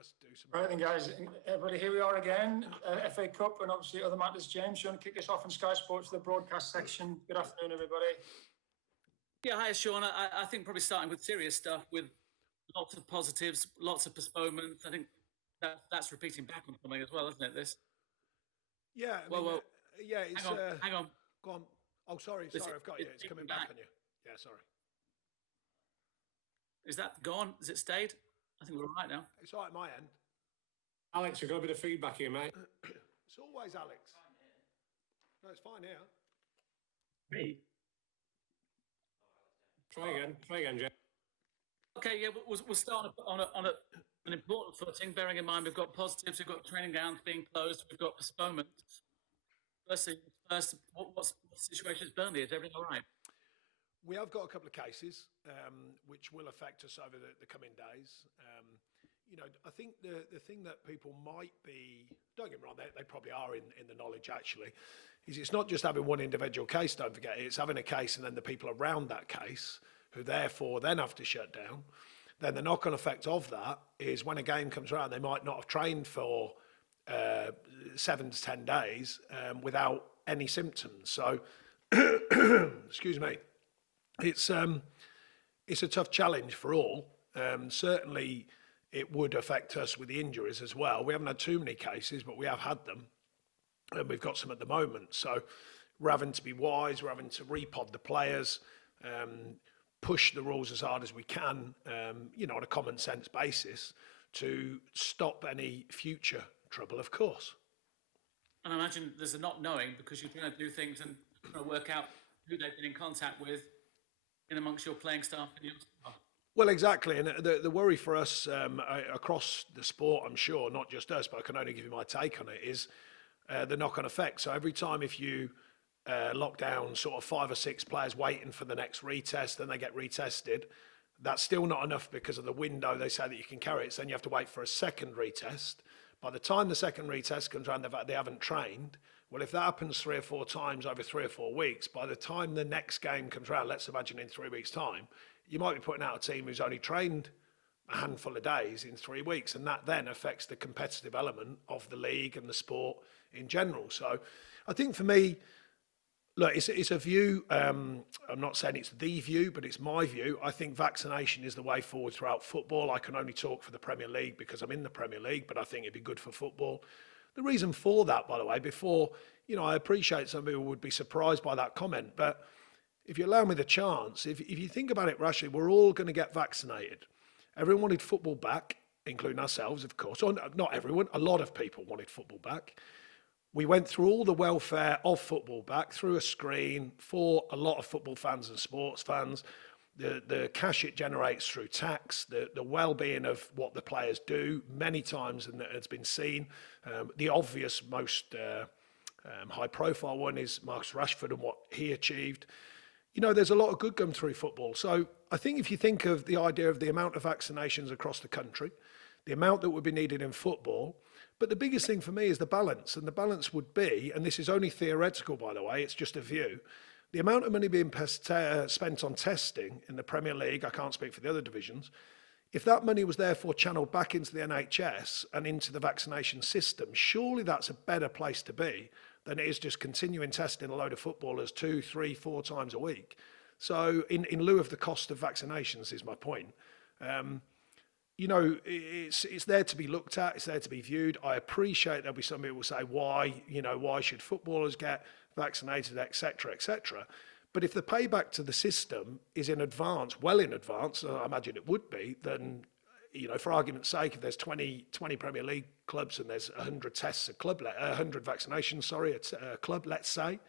us do some... Right then, guys, everybody, here we are again, FA Cup and obviously other matters. James, you want to kick us off on Sky Sports, the broadcast section? Good afternoon, everybody. Yeah, hi, Sean. I think probably starting with serious stuff, with lots of positives, lots of postponements. I think that's repeating back on something as well, isn't it, this? Yeah, I mean, yeah, it's... Hang on. Go on. Oh, sorry, I've got you. It's coming back on you. Yeah, sorry. Is that gone? Has it stayed? I think we're all right now. It's all right at my end. Alex, we've got a bit of feedback here, mate. It's always Alex. No, it's fine here. Me? Try again, Jeff. Okay, yeah, we'll start on an important footing, bearing in mind we've got positives, we've got training grounds being closed, we've got postponements. First, what's the situation at Burnley? Is everything all right? We have got a couple of cases which will affect us over the coming days. I think the thing that people might be, don't get me wrong, they probably are in the knowledge actually, is it's not just having one individual case, don't forget, it's having a case and then the people around that case who therefore then have to shut down. Then the knock-on effect of that is when a game comes around, they might not have trained for 7 to 10 days without any symptoms. So, excuse me, it's a tough challenge for all. Certainly, it would affect us with the injuries as well. We haven't had too many cases, but we have had them, and we've got some at the moment. So we're having to be wise. We're having to repod the players, push the rules as hard as we can, on a common sense basis to stop any future trouble, of course. And I imagine there's a not knowing because you're trying to do things and trying to work out who they've been in contact with in amongst your playing staff and your staff. Well, exactly. And the worry for us across the sport, I'm sure, not just us, but I can only give you my take on it, is the knock-on effect. So every time if you lock down sort of 5 or 6 players waiting for the next retest, then they get retested, that's still not enough because of the window they say that you can carry it. So then you have to wait for a second retest. By the time the second retest comes around, they haven't trained. Well, if that happens 3 or 4 times over 3 or 4 weeks, by the time the next game comes around, let's imagine in 3 weeks' time, you might be putting out a team who's only trained a handful of days in 3 weeks, and that then affects the competitive element of the league and the sport in general. So I think for me, look, it's a view. I'm not saying it's the view, but it's my view. I think vaccination is the way forward throughout football. I can only talk for the Premier League because I'm in the Premier League, but I think it'd be good for football. The reason for that, by the way, before, I appreciate some people would be surprised by that comment, but if you allow me the chance, if you think about it rationally, we're all going to get vaccinated. Everyone wanted football back, including ourselves, of course. Or not everyone, a lot of people wanted football back. We went through all the welfare of football back through a screen for a lot of football fans and sports fans. The cash it generates through tax, the well-being of what the players do many times, and it's been seen. The obvious, most high-profile one is Marcus Rashford and what he achieved. There's a lot of good come through football. So I think if you think of the idea of the amount of vaccinations across the country, the amount that would be needed in football, but the biggest thing for me is the balance. And the balance would be, and this is only theoretical, by the way, it's just a view, the amount of money being spent on testing in the Premier League, I can't speak for the other divisions, if that money was therefore channeled back into the NHS and into the vaccination system, surely that's a better place to be than it is just continuing testing a load of footballers 2, 3, 4 times a week. So in lieu of the cost of vaccinations is my point. It's there to be looked at, it's there to be viewed. I appreciate there'll be some people who say, why should footballers get vaccinated, etc., etc. But if the payback to the system is in advance, well in advance, I imagine it would be, then, for argument's sake, if there's 20 Premier League clubs and there's 100 tests a club, 100 vaccinations, a club, let's say,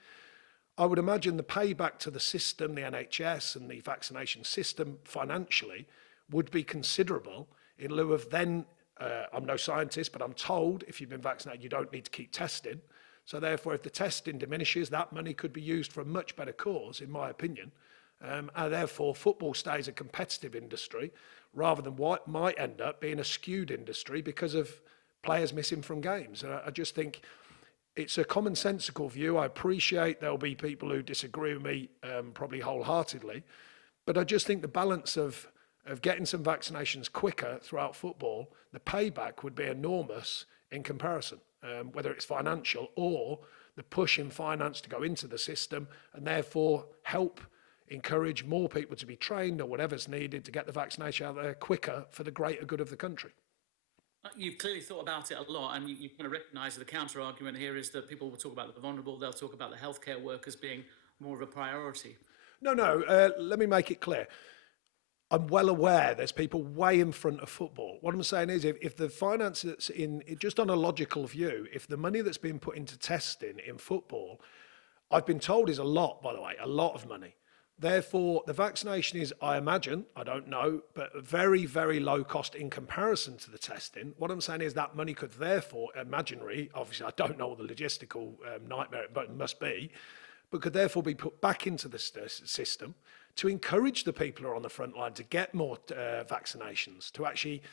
I would imagine the payback to the system, the NHS and the vaccination system financially would be considerable in lieu of then, I'm no scientist, but I'm told if you've been vaccinated, you don't need to keep testing. So therefore, if the testing diminishes, that money could be used for a much better cause, in my opinion. And therefore, football stays a competitive industry rather than what might end up being a skewed industry because of players missing from games. And I just think it's a commonsensical view. I appreciate there'll be people who disagree with me probably wholeheartedly. But I just think the balance of of getting some vaccinations quicker throughout football, the payback would be enormous in comparison, whether it's financial or the push in finance to go into the system and therefore help encourage more people to be trained or whatever's needed to get the vaccination out there quicker for the greater good of the country. You've clearly thought about it a lot, and you kind of recognise the counter-argument here is that people will talk about the vulnerable, they'll talk about the healthcare workers being more of a priority. No, let me make it clear. I'm well aware there's people way in front of football. What I'm saying is if the finance that's in, just on a logical view, if the money that's being put into testing in football, I've been told is a lot, by the way, a lot of money. Therefore, the vaccination is, I imagine, I don't know, but very, very low cost in comparison to the testing. What I'm saying is that money could therefore, imaginary, obviously I don't know what the logistical nightmare it must be, but could therefore be put back into the system to encourage the people who are on the front line to get more vaccinations, to actually,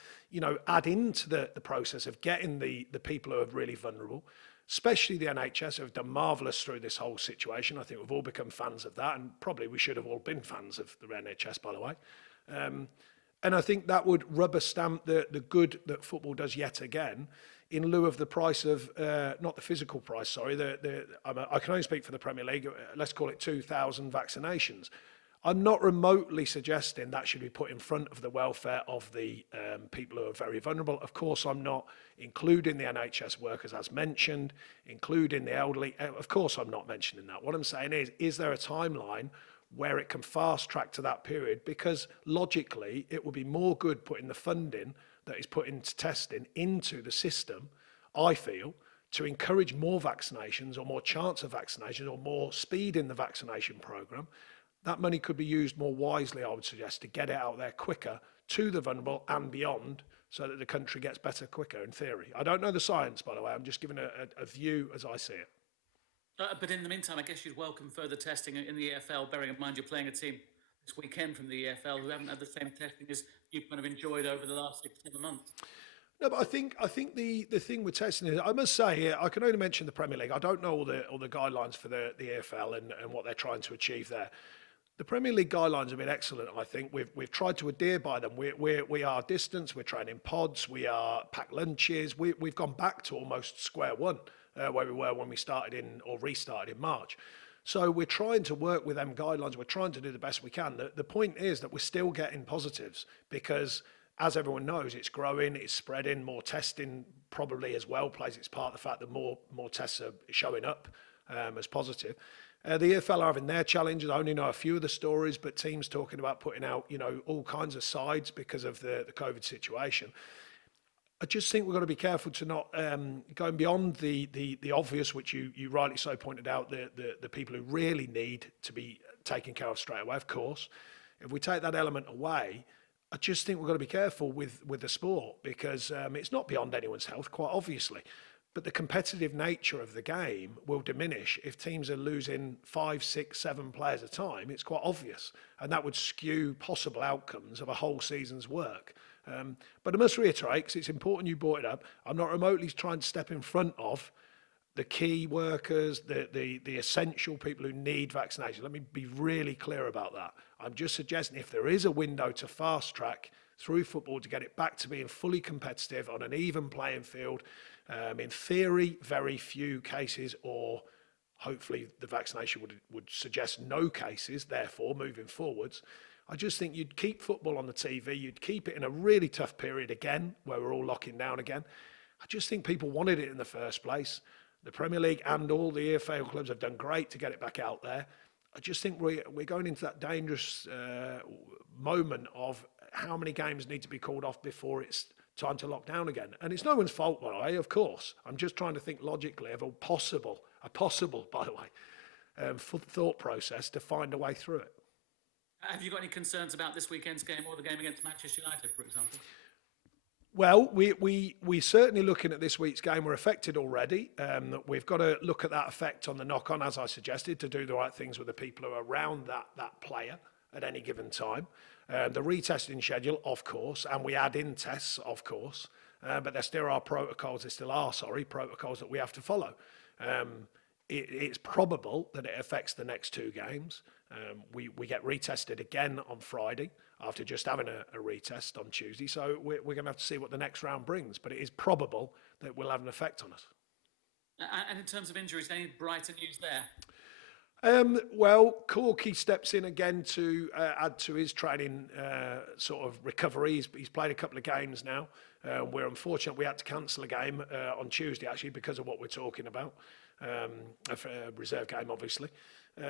add into the process of getting the people who are really vulnerable, especially the NHS, who have done marvellous through this whole situation. I think we've all become fans of that, and probably we should have all been fans of the NHS, by the way. And I think that would rubber stamp the good that football does yet again, in lieu of the price of, not the physical price, sorry, I can only speak for the Premier League, let's call it 2,000 vaccinations. I'm not remotely suggesting that should be put in front of the welfare of the people who are very vulnerable. Of course, I'm not including the NHS workers as mentioned, including the elderly. Of course, I'm not mentioning that. What I'm saying is there a timeline where it can fast track to that period? Because logically, it would be more good putting the funding that is put into testing into the system, I feel, to encourage more vaccinations or more chance of vaccination or more speed in the vaccination programme. That money could be used more wisely, I would suggest, to get it out there quicker to the vulnerable and beyond, so that the country gets better quicker, in theory. I don't know the science, by the way. I'm just giving a view as I see it. But in the meantime, I guess you'd welcome further testing in the EFL, bearing in mind you're playing a team this weekend from the EFL who haven't had the same testing as you've kind of enjoyed over the last 6-7 months. No, but I think the thing with testing is, I must say, I can only mention the Premier League. I don't know all the guidelines for the EFL and what they're trying to achieve there. The Premier League guidelines have been excellent. I think we've tried to adhere by them. We are distanced. We're training pods. We are packed lunches. We've gone back to almost square one where we were when we restarted in March. So we're trying to work with them guidelines. We're trying to do the best we can. The point is that we're still getting positives because, as everyone knows, it's growing, it's spreading. More testing probably as well plays its part. The fact that more tests are showing up as positive. The EFL are having their challenges. I only know a few of the stories, but teams talking about putting out, all kinds of sides because of the COVID situation. I just think we've got to be careful to not going beyond the obvious, which you rightly so pointed out, the people who really need to be taken care of straight away, of course. If we take that element away, I just think we've got to be careful with the sport because it's not beyond anyone's health, quite obviously. But the competitive nature of the game will diminish if teams are losing 5, 6, 7 players at a time. It's quite obvious. And that would skew possible outcomes of a whole season's work. But I must reiterate, because it's important you brought it up, I'm not remotely trying to step in front of the key workers, the essential people who need vaccination. Let me be really clear about that. I'm just suggesting if there is a window to fast track through football to get it back to being fully competitive on an even playing field, in theory, very few cases, or hopefully the vaccination would suggest no cases, therefore, moving forwards. I just think you'd keep football on the TV, you'd keep it in a really tough period again, where we're all locking down again. I just think people wanted it in the first place. The Premier League and all the EFL clubs have done great to get it back out there. I just think we're going into that dangerous moment of how many games need to be called off before it's time to lock down again. And it's no one's fault, by the way, of course. I'm just trying to think logically of a possible, by the way, thought process to find a way through it. Have you got any concerns about this weekend's game or the game against Manchester United, for example? Well, we're certainly looking at this week's game. We're affected already. We've got to look at that effect on the knock-on, as I suggested, to do the right things with the people who are around that player at any given time. The retesting schedule, of course, and we add in tests, of course, but there still are protocols that we have to follow. It's probable that it affects the next 2 games. We get retested again on Friday. after just having a retest on Tuesday. So we're going to have to see what the next round brings. But it is probable that it will have an effect on us. And in terms of injuries, any brighter news there? Well, Corky steps in again to add to his training sort of recovery. He's played a couple of games now. We're unfortunate we had to cancel a game on Tuesday, actually, because of what we're talking about. A reserve game, obviously.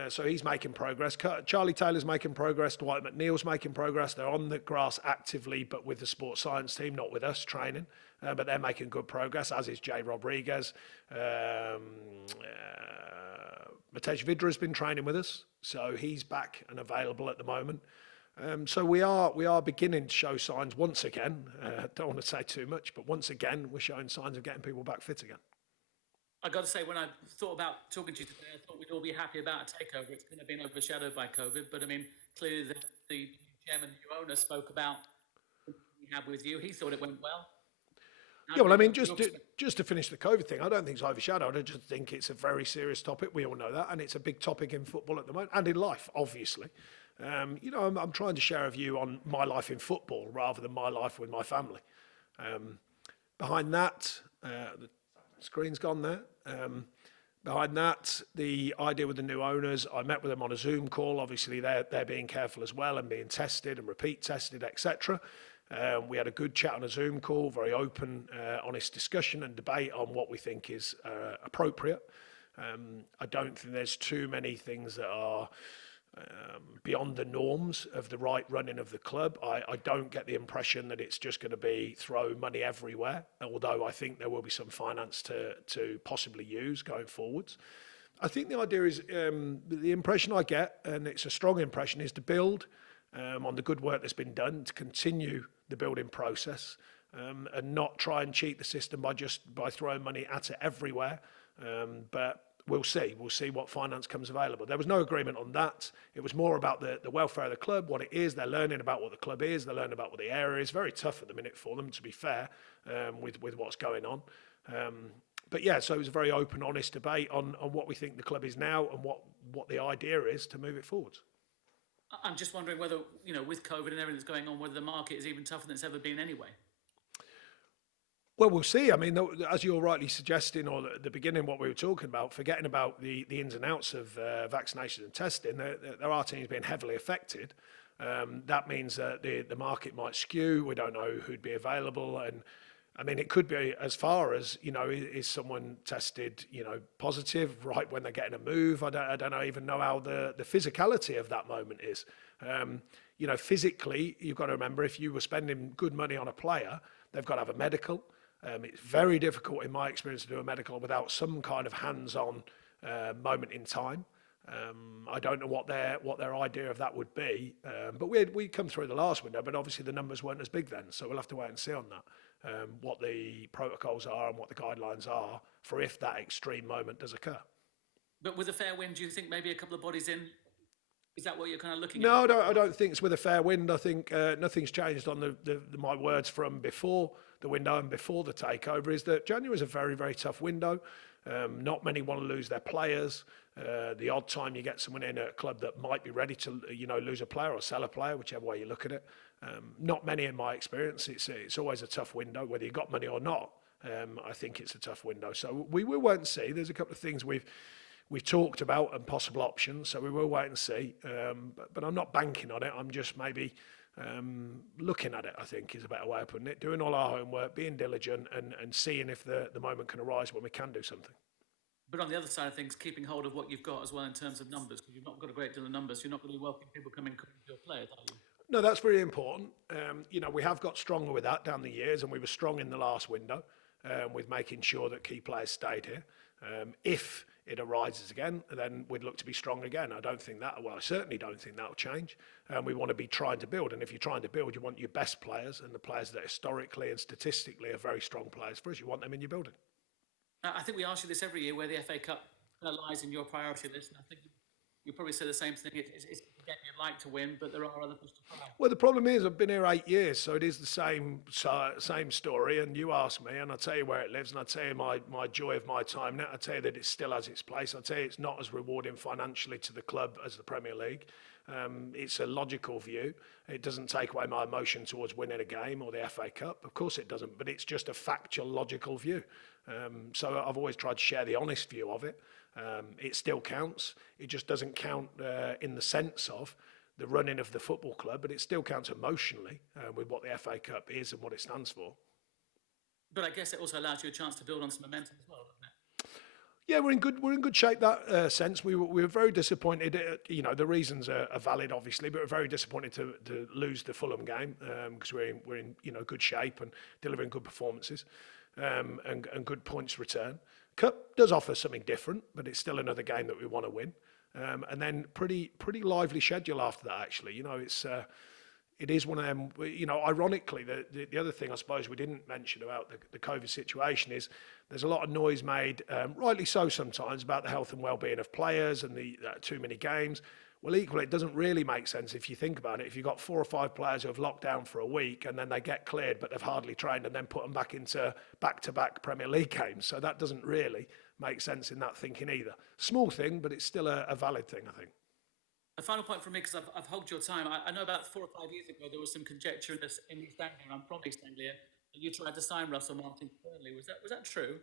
So he's making progress. Charlie Taylor's making progress. Dwight McNeil's making progress. They're on the grass actively, but with the sports science team, not with us training. But they're making good progress, as is Jay Rodriguez. Matej Vidra's been training with us, so he's back and available at the moment. So we are beginning to show signs once again. Don't want to say too much, but once again, we're showing signs of getting people back fit again. I got to say, when I thought about talking to you today, I thought we'd all be happy about a takeover. It's going to be overshadowed by COVID, but I mean, clearly the chairman, the new owner, spoke about what we had with you. He thought it went well. Yeah, well, I mean, just to finish the COVID thing, I don't think it's overshadowed. I just think it's a very serious topic. We all know that, and it's a big topic in football at the moment and in life, obviously. I'm trying to share a view on my life in football rather than my life with my family. Behind that, the screen's gone there. Behind that, the idea with the new owners, I met with them on a Zoom call. Obviously, they're being careful as well and being tested and repeat tested, etc. We had a good chat on a Zoom call, very open, honest discussion and debate on what we think is appropriate. I don't think there's too many things that are beyond the norms of the right running of the club. I don't get the impression that it's just going to be throw money everywhere, although I think there will be some finance to possibly use going forwards. I think the idea is, the impression I get, and it's a strong impression, is to build on the good work that's been done, to continue the building process, and not try and cheat the system by throwing money at it everywhere. But we'll see what finance comes available. There was no agreement on that. It was more about the welfare of the club, what it is. They're learning about what the club is. They're learning about what the area is. Very tough at the minute for them, to be fair, with what's going on. But yeah, so it was a very open, honest debate on what we think the club is now and what the idea is to move it forwards. I'm just wondering whether, with COVID and everything that's going on, whether the market is even tougher than it's ever been anyway. Well, we'll see. I mean, as you're rightly suggesting, or at the beginning, what we were talking about, forgetting about the ins and outs of vaccination and testing, there are teams being heavily affected. That means that the market might skew. We don't know who'd be available. And I mean, it could be as far as, is someone tested, positive right when they're getting a move? I don't even know how the physicality of that moment is. Physically, you've got to remember, if you were spending good money on a player, they've got to have a medical. It's very difficult, in my experience, to do a medical without some kind of hands-on moment in time. I don't know what their idea of that would be, but we come through the last window, but obviously the numbers weren't as big then, so we'll have to wait and see on that, what the protocols are and what the guidelines are for if that extreme moment does occur. But with a fair wind, do you think maybe a couple of bodies in? Is that what you're kind of looking at? No, I don't think it's with a fair wind. I think nothing's changed on my words from before the window and before the takeover, is that January is a very, very tough window. Not many want to lose their players. The odd time you get someone in a club that might be ready to, lose a player or sell a player, whichever way you look at it. Not many in my experience. It's always a tough window, whether you've got money or not. I think it's a tough window. So we will wait and see. There's a couple of things we've talked about and possible options, so we will wait and see. But I'm not banking on it. I'm just maybe looking at it, I think, is a better way of putting it. Doing all our homework, being diligent, and seeing if the moment can arise when we can do something. But on the other side of things, keeping hold of what you've got as well in terms of numbers, because you've not got a great deal of numbers. You're not going to be welcoming people coming to your players, are you? No, that's very important. We have got stronger with that down the years, and we were strong in the last window with making sure that key players stayed here. If it arises again, then we'd look to be strong again. I certainly don't think that'll change. We want to be trying to build, and if you're trying to build, you want your best players and the players that historically and statistically are very strong players for us. You want them in your building. I think we ask you this every year, where the FA Cup lies in your priority list, and I think you probably say the same thing. It's again, you'd like to win, but there are other things to try. Well, the problem is I've been here 8 years, so it is the same story. And you ask me, and I tell you where it lives, and I tell you my joy of my time now. I tell you that it still has its place. I tell you it's not as rewarding financially to the club as the Premier League. It's a logical view. It doesn't take away my emotion towards winning a game or the FA Cup. Of course it doesn't, but it's just a factual, logical view. So I've always tried to share the honest view of it. It still counts. It just doesn't count in the sense of the running of the football club, but it still counts emotionally with what the FA Cup is and what it stands for. But I guess it also allows you a chance to build on some momentum as well, doesn't it? Yeah, we're in good shape that sense. We were very disappointed. The reasons are valid, obviously, but we're very disappointed to lose the Fulham game because we're in good shape and delivering good performances and good points return. Cup does offer something different, but it's still another game that we want to win. And then pretty lively schedule after that. Actually, it is one of them. Ironically, the other thing I suppose we didn't mention about the COVID situation is there's a lot of noise made, rightly so sometimes, about the health and well-being of players and the too many games. Well, equally, it doesn't really make sense if you think about it. If you've got 4 or 5 players who have locked down for a week and then they get cleared, but they've hardly trained, and then put them back into back-to-back Premier League games. So that doesn't really make sense in that thinking either. Small thing, but it's still a valid thing, I think. A final point from me, because I've hogged your time. I know about 4 or 5 years ago there was some conjecture in East Anglia, and I'm from East Anglia, that you tried to sign Russell Martin to Burnley. Was that true?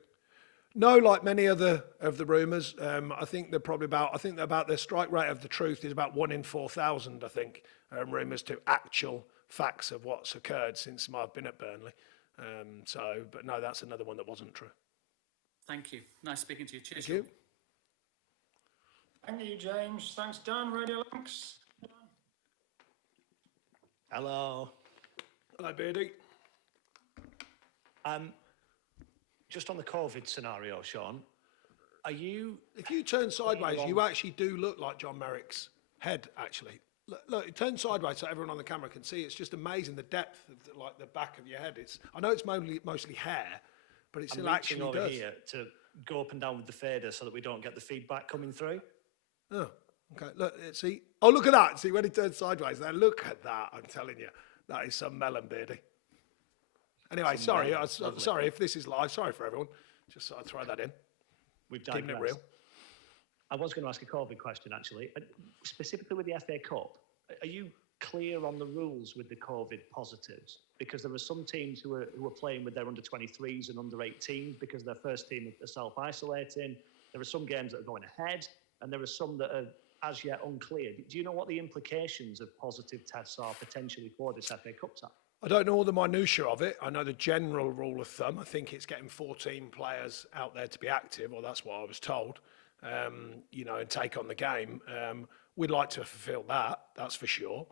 No, like many other of the rumours, I think they're about the strike rate of the truth is about 1 in 4,000. I think rumours to actual facts of what's occurred since I've been at Burnley. But no, that's another one that wasn't true. Thank you. Nice speaking to you. Cheers. Thank you. Thank you, James. Thanks, Dan. Radio Links. Hello. Hello, Beardy. Just on the COVID scenario, Sean, If you turn sideways, you actually do look like John Merrick's head, actually. Look, turn sideways so everyone on the camera can see. It's just amazing the depth of the back of your head. I know it's mostly hair, but it still actually over does. here to go up and down with the fader so that we don't get the feedback coming through. Oh, okay. Look, see. Oh, look at that. See, when he turns sideways there, look at that. I'm telling you, that is some melon, Beardy. Anyway, sorry if this is live. Sorry for everyone. Just thought I'd throw that in. We've Keeping it real. I was going to ask a COVID question, actually. Specifically with the FA Cup, are you clear on the rules with the COVID positives? Because there are some teams who are playing with their under-23s and under-18s because their first team are self-isolating. There are some games that are going ahead, and there are some that are as yet unclear. Do you know what the implications of positive tests are potentially for this FA Cup tie? I don't know all the minutiae of it. I know the general rule of thumb. I think it's getting 14 players out there to be active, or that's what I was told, and take on the game. We'd like to fulfil that, that's for sure.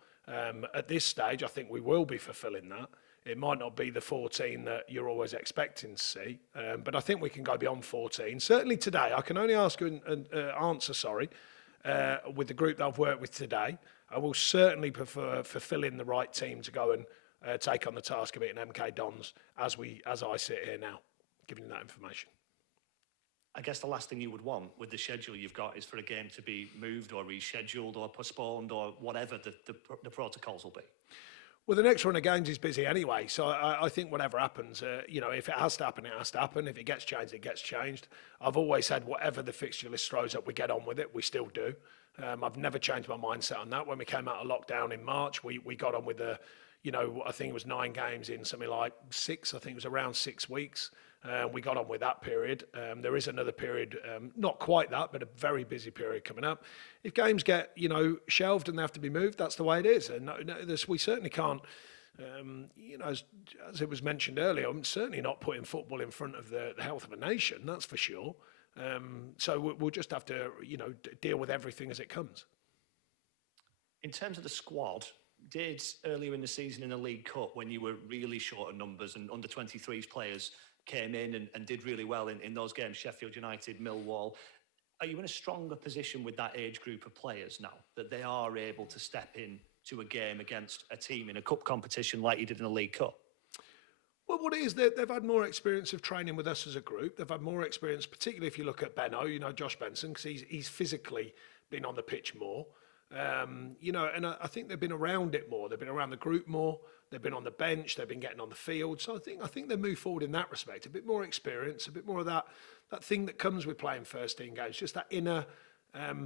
At this stage, I think we will be fulfilling that. It might not be the 14 that you're always expecting to see, but I think we can go beyond 14. Certainly today, I can only answer, with the group that I've worked with today. I will certainly prefer fulfilling the right team to go and take on the task of beating MK Dons as I sit here now, giving you that information. I guess the last thing you would want with the schedule you've got is for a game to be moved or rescheduled or postponed or whatever the protocols will be. Well, the next run of games is busy anyway, so I think whatever happens, if it has to happen, it has to happen. If it gets changed, it gets changed. I've always said whatever the fixture list throws up, we get on with it. We still do. I've never changed my mindset on that. When we came out of lockdown in March, we got on with I think it was 9 games in something like 6. I think it was around 6 weeks. We got on with that period. There is another period, not quite that, but a very busy period coming up. If games get, shelved and they have to be moved, that's the way it is. And we certainly can't, as it was mentioned earlier, I'm certainly not putting football in front of the health of a nation, that's for sure. So we'll just have to, deal with everything as it comes. In terms of the squad, did earlier in the season in the League Cup, when you were really short of numbers and under-23s players came in and did really well in those games, Sheffield United, Millwall, are you in a stronger position with that age group of players now, that they are able to step in to a game against a team in a cup competition like you did in the League Cup? Well, what it is, they've had more experience of training with us as a group. They've had more experience, particularly if you look at Benno, Josh Benson, because he's physically been on the pitch more. And I think they've been around it more. They've been around the group more. They've been on the bench. They've been getting on the field. So I think they move forward in that respect. A bit more experience, a bit more of that thing that comes with playing first team games. Just that inner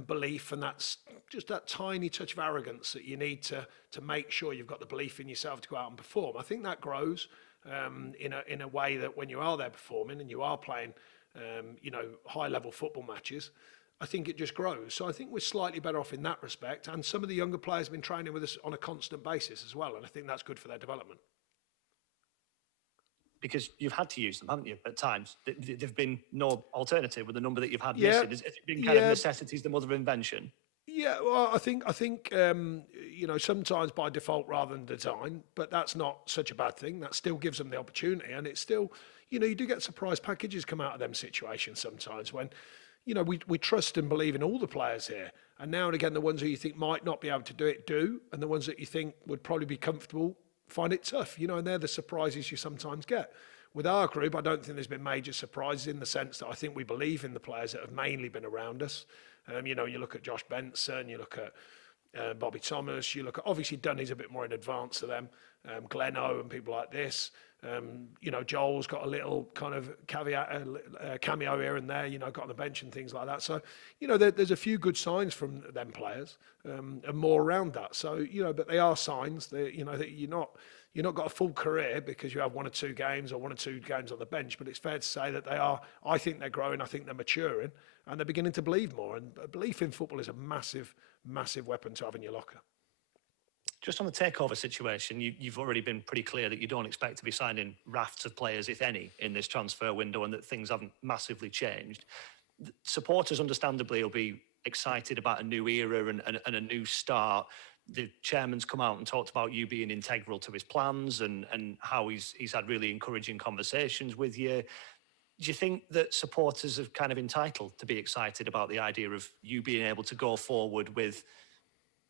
belief, and that's just that tiny touch of arrogance that you need to make sure you've got the belief in yourself to go out and perform. I think that grows in a way that when you are there performing and you are playing, high level football matches, I think it just grows. So I think we're slightly better off in that respect. And some of the younger players have been training with us on a constant basis as well, and I think that's good for their development. Because you've had to use them, haven't you, at times? There've been no alternative with the number that you've had listed. Has it been kind of necessity's the mother of invention? Yeah, well, I think sometimes by default rather than design, but that's not such a bad thing. That still gives them the opportunity, and it's still, you do get surprise packages come out of them situations sometimes when, we trust and believe in all the players here, and now and again the ones who you think might not be able to do it do, and the ones that you think would probably be comfortable find it tough, and they're the surprises you sometimes get. With our group, I don't think there's been major surprises in the sense that I think we believe in the players that have mainly been around us. You look at Josh Benson, you look at Bobby Thomas, you look at, obviously Dunny's a bit more in advance of them, Gleno and people like this. Joel's got a little kind of cameo here and there, got on the bench and things like that. So, there's a few good signs from them players and more around that. So, but they are signs that, that you're not got a full career because you have one or two games on the bench, but it's fair to say that I think they're growing, I think they're maturing, and they're beginning to believe more. And belief in football is a massive, massive weapon to have in your locker. Just on the takeover situation, you've already been pretty clear that you don't expect to be signing rafts of players, if any, in this transfer window, and that things haven't massively changed. Supporters, understandably, will be excited about a new era and a new start. The chairman's come out and talked about you being integral to his plans and how he's had really encouraging conversations with you. Do you think that supporters are kind of entitled to be excited about the idea of you being able to go forward with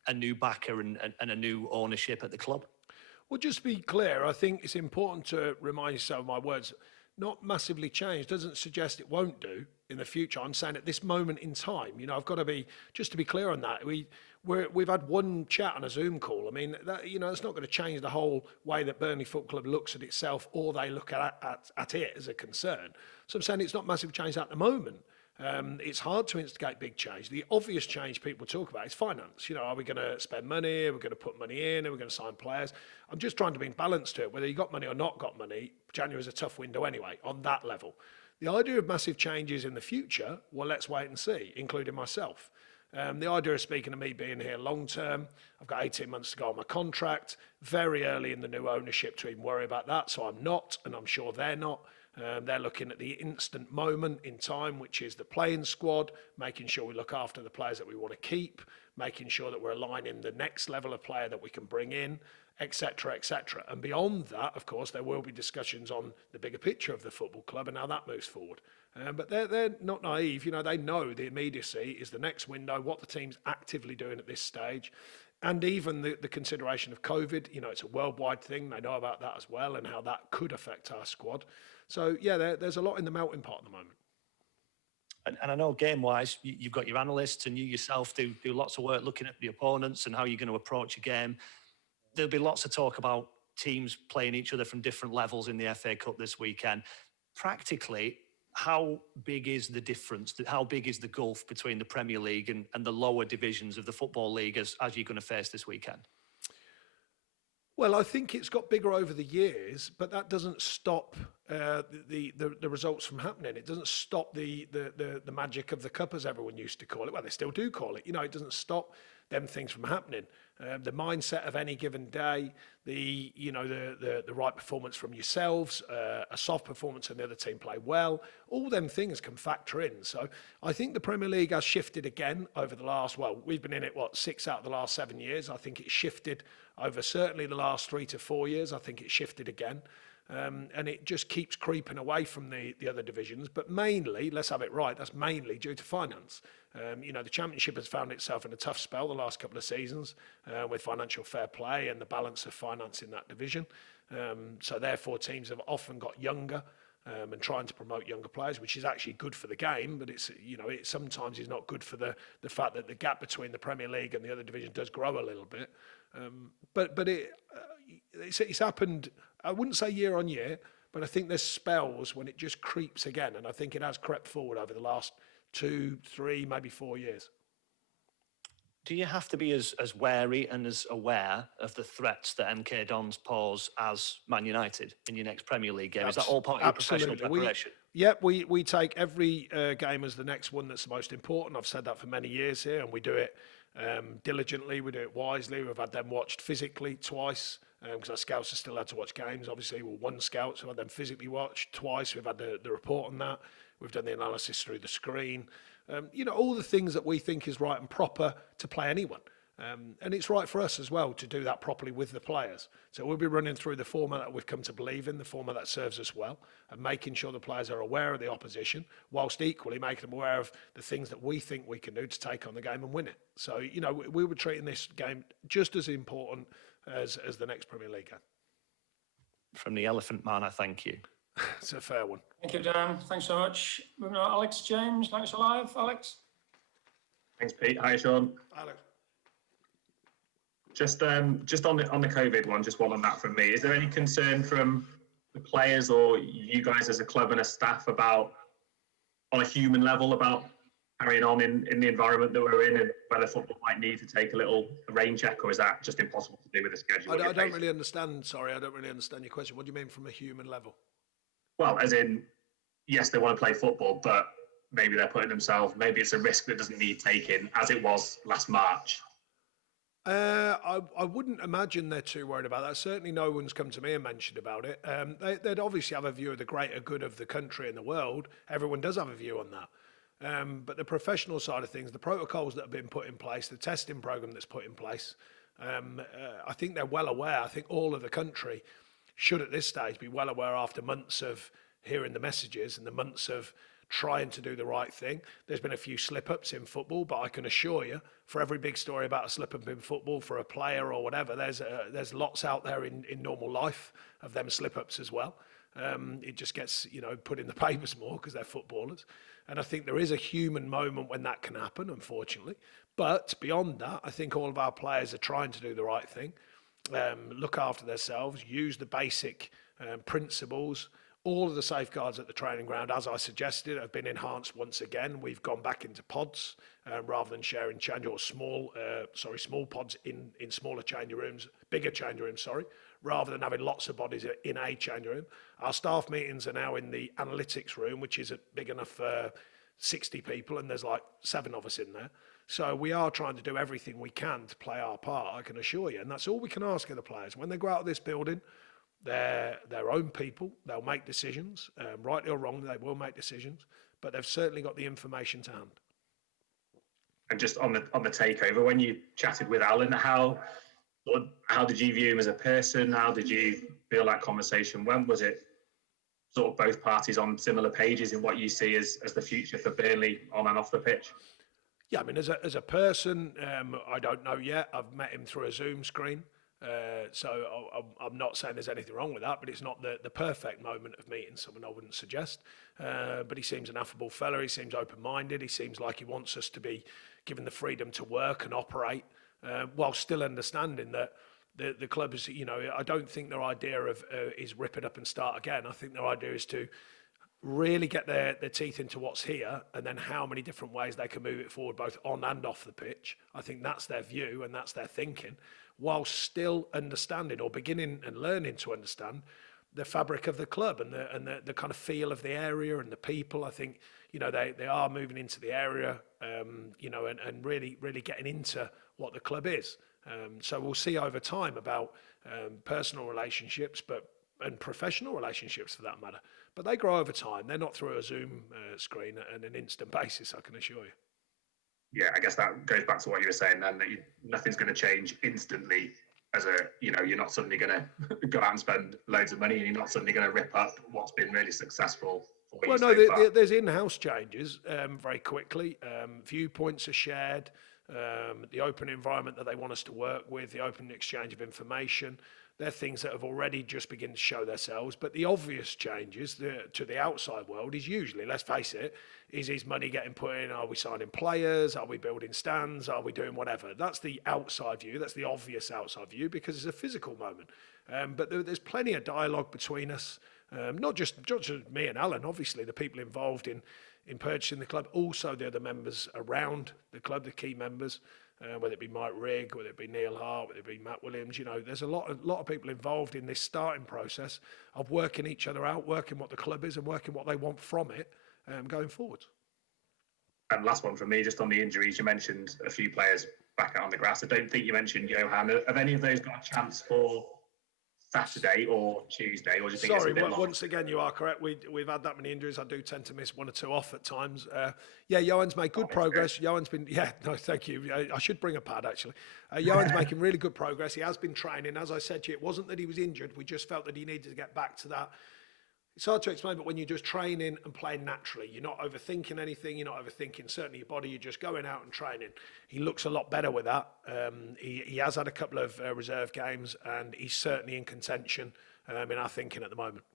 a new backer and a new ownership at the club? Well, just to be clear, I think it's important to remind yourself my words. Not massively changed doesn't suggest it won't do in the future. I'm saying at this moment in time, I've got to be, just to be clear on that, we've had one chat on a Zoom call. I mean, that, it's not going to change the whole way that Burnley Football Club looks at itself or they look at it as a concern. So I'm saying it's not massive change at the moment. It's hard to instigate big change. The obvious change people talk about is finance. Are we going to spend money? Are we going to put money in? Are we going to sign players? I'm just trying to bring balance to it. Whether you got money or not got money, January is a tough window anyway, on that level. The idea of massive changes in the future, well, let's wait and see, including myself. The idea of speaking to me being here long term, I've got 18 months to go on my contract, very early in the new ownership to even worry about that, so I'm not, and I'm sure they're not. They're looking at the instant moment in time, which is the playing squad, making sure we look after the players that we want to keep, making sure that we're aligning the next level of player that we can bring in, etc., etc. And beyond that, of course, there will be discussions on the bigger picture of the football club and how that moves forward. But they're not naive. They know the immediacy is the next window, what the team's actively doing at this stage. And even the consideration of COVID, it's a worldwide thing. They know about that as well and how that could affect our squad. So, yeah, there's a lot in the melting pot at the moment. And I know game-wise, you've got your analysts and you yourself do lots of work looking at the opponents and how you're going to approach a game. There'll be lots of talk about teams playing each other from different levels in the FA Cup this weekend. Practically, how big is the difference? How big is the gulf between the Premier League and the lower divisions of the Football League as you're going to face this weekend? Well, I think it's got bigger over the years, but that doesn't stop the results from happening. It doesn't stop the magic of the cup, as everyone used to call it. Well, they still do call it. It doesn't stop them things from happening. The mindset of any given day, the right performance from yourselves, a soft performance and the other team play well, all them things can factor in. So I think the Premier League has shifted again over the last, we've been in it, 6 out of the last 7 years. I think it shifted over certainly the last 3 to 4 years. I think it shifted again. And it just keeps creeping away from the other divisions. But mainly, let's have it right, that's mainly due to finance. The Championship has found itself in a tough spell the last couple of seasons with financial fair play and the balance of finance in that division. So therefore, teams have often got younger and trying to promote younger players, which is actually good for the game, but it sometimes is not good for the fact that the gap between the Premier League and the other division does grow a little bit. But it's happened, I wouldn't say year on year, but I think there's spells when it just creeps again, and I think it has crept forward over the last 2, 3, maybe 4 years. Do you have to be as wary and as aware of the threats that MK Dons pose as Man United in your next Premier League game? Is that all part of your professional preparation? We take every game as the next one that's the most important. I've said that for many years here, and we do it diligently. We do it wisely. We've had them watched physically twice because our scouts are still allowed to watch games. Obviously, we're one scout, so we've had them physically watched twice. We've had the report on that. We've done the analysis through the screen. All the things that we think is right and proper to play anyone. And it's right for us as well to do that properly with the players. So we'll be running through the format that we've come to believe in, the format that serves us well, and making sure the players are aware of the opposition, whilst equally making them aware of the things that we think we can do to take on the game and win it. So, we were treating this game just as important as the next Premier League game. From the Elephant Man, I thank you. It's a fair one. Thank you, Dan. Thanks so much. Moving on, Alex James, thanks for live. Alex? Thanks, Pete. Hi, Sean. Alex. Just on the COVID one, just one on that from me. Is there any concern from the players or you guys as a club and a staff about, on a human level, about carrying on in the environment that we're in and whether football might need to take a little rain check, or is that just impossible to do with the schedule? I don't really understand. Sorry, I don't really understand your question. What do you mean from a human level? Well, as in, yes, they want to play football, but maybe they're putting themselves, maybe it's a risk that doesn't need taking, as it was last March. I wouldn't imagine they're too worried about that. Certainly no one's come to me and mentioned about it. They'd obviously have a view of the greater good of the country and the world. Everyone does have a view on that. But the professional side of things, the protocols that have been put in place, the testing program that's put in place, I think they're well aware. I think all of the country should at this stage be well aware after months of hearing the messages and the months of trying to do the right thing. There's been a few slip-ups in football, but I can assure you, for every big story about a slip-up in football for a player or whatever, there's lots out there in normal life of them slip-ups as well. It just gets put in the papers more because they're footballers. And I think there is a human moment when that can happen, unfortunately. But beyond that, I think all of our players are trying to do the right thing, look after themselves, use the basic principles. All of the safeguards at the training ground, as I suggested, have been enhanced once again. We've gone back into pods rather than sharing change or small pods in smaller changing rooms, bigger changing rooms, rather than having lots of bodies in a changing room. Our staff meetings are now in the analytics room, which is big enough for 60 people, and there's like 7 of us in there. So we are trying to do everything we can to play our part, I can assure you. And that's all we can ask of the players. When they go out of this building, they're their own people. They'll make decisions, rightly or wrongly, they will make decisions, but they've certainly got the information to hand. And just on the takeover, when you chatted with Alan, how did you view him as a person? How did you feel that conversation went? Was it sort of both parties on similar pages in what you see as the future for Burnley on and off the pitch? Yeah, I mean, as a person, I don't know yet. I've met him through a Zoom screen. So I'm not saying there's anything wrong with that, but it's not the perfect moment of meeting someone, I wouldn't suggest. But he seems an affable fella. He seems open-minded. He seems like he wants us to be given the freedom to work and operate, while still understanding that the club is, I don't think their idea of is rip it up and start again. I think their idea is to really get their teeth into what's here and then how many different ways they can move it forward, both on and off the pitch. I think that's their view and that's their thinking, while still understanding or beginning and learning to understand the fabric of the club and the kind of feel of the area and the people. I think, they are moving into the area, and really getting into what the club is. So we'll see over time about personal relationships, and professional relationships for that matter. But they grow over time. They're not through a Zoom screen at an instant basis, I can assure you. Yeah, I guess that goes back to what you were saying then, that nothing's going to change instantly you're not suddenly going to go out and spend loads of money, and you're not suddenly going to rip up what's been really successful for you so far. There's in-house changes very quickly. Viewpoints are shared, the open environment that they want us to work with, the open exchange of information. They're things that have already just begun to show themselves. But the obvious changes to the outside world is usually, let's face it, is money getting put in? Are we signing players? Are we building stands? Are we doing whatever? That's the outside view. That's the obvious outside view because it's a physical moment. But there's plenty of dialogue between us, not just me and Alan, obviously, the people involved in purchasing the club, also the other members around the club, the key members. whether it be Mike Rigg, whether it be Neil Hart, whether it be Matt Williams. You know, there's a lot of people involved in this starting process of working each other out, working what the club is and working what they want from it going forward. And last one from me, just on the injuries, you mentioned a few players back out on the grass. I don't think you mentioned Johan. Have any of those got a chance for Saturday or Tuesday, or do you think it's a bit long? Once again, you are correct. We've had that many injuries. I do tend to miss one or two off at times. Johan's made good progress. Johan's been, no, thank you. I should bring a pad, actually. Johan's making really good progress. He has been training. As I said to you, it wasn't that he was injured. We just felt that he needed to get back to that. It's hard to explain, but when you're just training and playing naturally, you're not overthinking anything, you're not overthinking certainly your body, you're just going out and training. He looks a lot better with that. He has had a couple of reserve games, and he's certainly in contention in our thinking at the moment.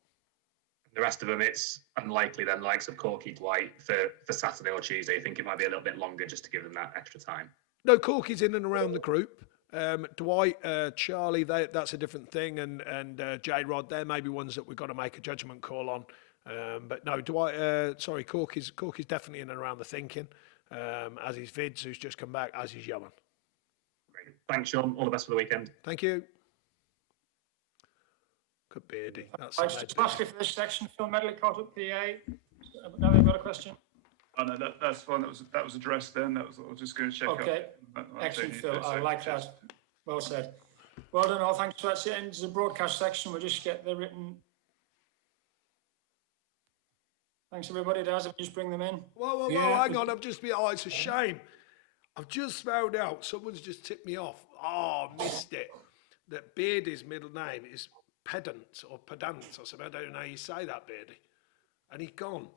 The rest of them, it's unlikely then, likes of Corky, Dwight, for Saturday or Tuesday. I think it might be a little bit longer just to give them that extra time. No, Corky's in and around the group. Dwight, Charlie, that's a different thing, and J-Rod, they're maybe ones that we've got to make a judgment call on. But no, Dwight, Corky's definitely in and around the thinking, as is Vids, who's just come back, as is Johan. Great. Thanks, Sean. All the best for the weekend. Thank you. Good beardy. That's lastly for this section, Phil Medley-Cott at PA. Now you've got a question? Oh, no, that's fine. That was addressed then. I was just going to check. Okay. Excellent, Phil. I like that. Well said. Well done, all. Thanks for that. That's it. Ends the broadcast section. We'll just get the written. Thanks, everybody. Daz, just bring them in. Whoa, hang on. It's a shame. I've just found out. Someone's just tipped me off. Oh, missed it. That Beardy's middle name is Pedant or Pedant or something. I don't know how you say that, Beardy. And he's gone.